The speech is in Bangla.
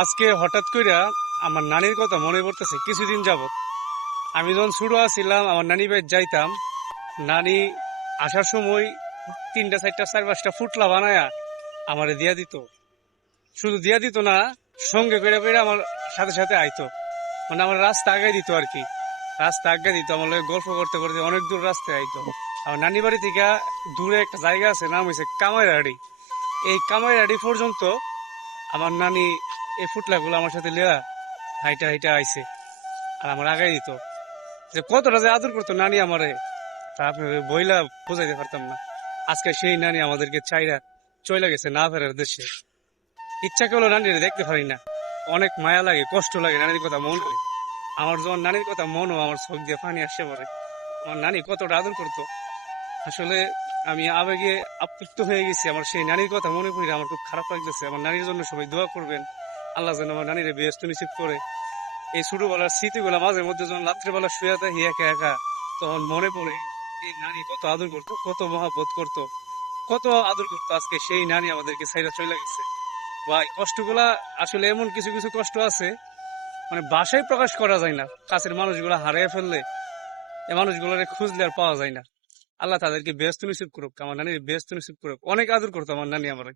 আজকে হঠাৎ কইরা আমার নানির কথা মনে পড়তেছে কিছুদিন যাবত। আমি যখন ছোট ছিলাম আমার নানি বাড়ি যাইতাম। নানি আসার সময় 3টা 4টা 4 5টা ফুটলা বানায়া আমারে দিয়া দিত। শুধু দিয়া দিত না, সঙ্গে করে করে আমার সাথে সাথে আইতো। মানে আমার রাস্তা আগাই দিত আর কি। রাস্তা আগাই দিত, আমার লগে গল্প করতে করতে অনেক দূর রাস্তায় আইতো। আমার নানি বাড়ি থেকে দূরে একটা জায়গা আছে, নাম হয়েছে কামাইরাহাড়ি। এই কামাইরাহাড়ি পর্যন্ত আমার নানি এই ফুটলাগুলো আমার সাথে লেয়া হাইটা হাইটা আইছে আর আমার আগাই দিত। যে কতটা যে আদর করতো নানি আমারে, তা আপনি বইলা বোঝাইতে পারতাম না। আজকে সেই নানি আমাদেরকে চাইরা চলে গেছে না ফেরার দেশে। ইচ্ছা করলো নানির দেখতে পারি না, অনেক মায়া লাগে, কষ্ট লাগে নানির কথা মন হয়। আমার যখন নানির কথা মনও আমার চোখ দিয়ে পানি আসে পড়ে। আমার নানি কতটা আদর করতো আসলে। আমি আবেগে আপ্লুত হয়ে গেছি, আমার সেই নানির কথা মনে পড়ে আমার খুব খারাপ লাগতেছে। আমার নানির জন্য সবাই দোয়া করবেন, আল্লাহ যেন আমার নানিরে বেহেশত নসিব করে। এই ছোটবেলার স্মৃতিগুলো মাঝে মধ্যে যখন রাত্রেবেলা শুয়ে থাকি একা একা, তখন মনে পড়ে এই নানি কত আদর করতো, কত মহাব্বত করতো, কত আদর করতো। আজকে সেই নানি আমাদেরকে ছাইরা চলে গেছে। ভাই কষ্টগুলা আসলে এমন কিছু কিছু কষ্ট আছে, মানে ভাষায় প্রকাশ করা যায় না। কাছের মানুষগুলা হারিয়ে ফেললে এই মানুষগুলোরে খুঁজলে আর পাওয়া যায় না। আল্লাহ তাদেরকে বেহেশত নসিব করুক, আমার নানির বেহেশত নসিব করুক। অনেক আদর করতো আমার নানি আমার।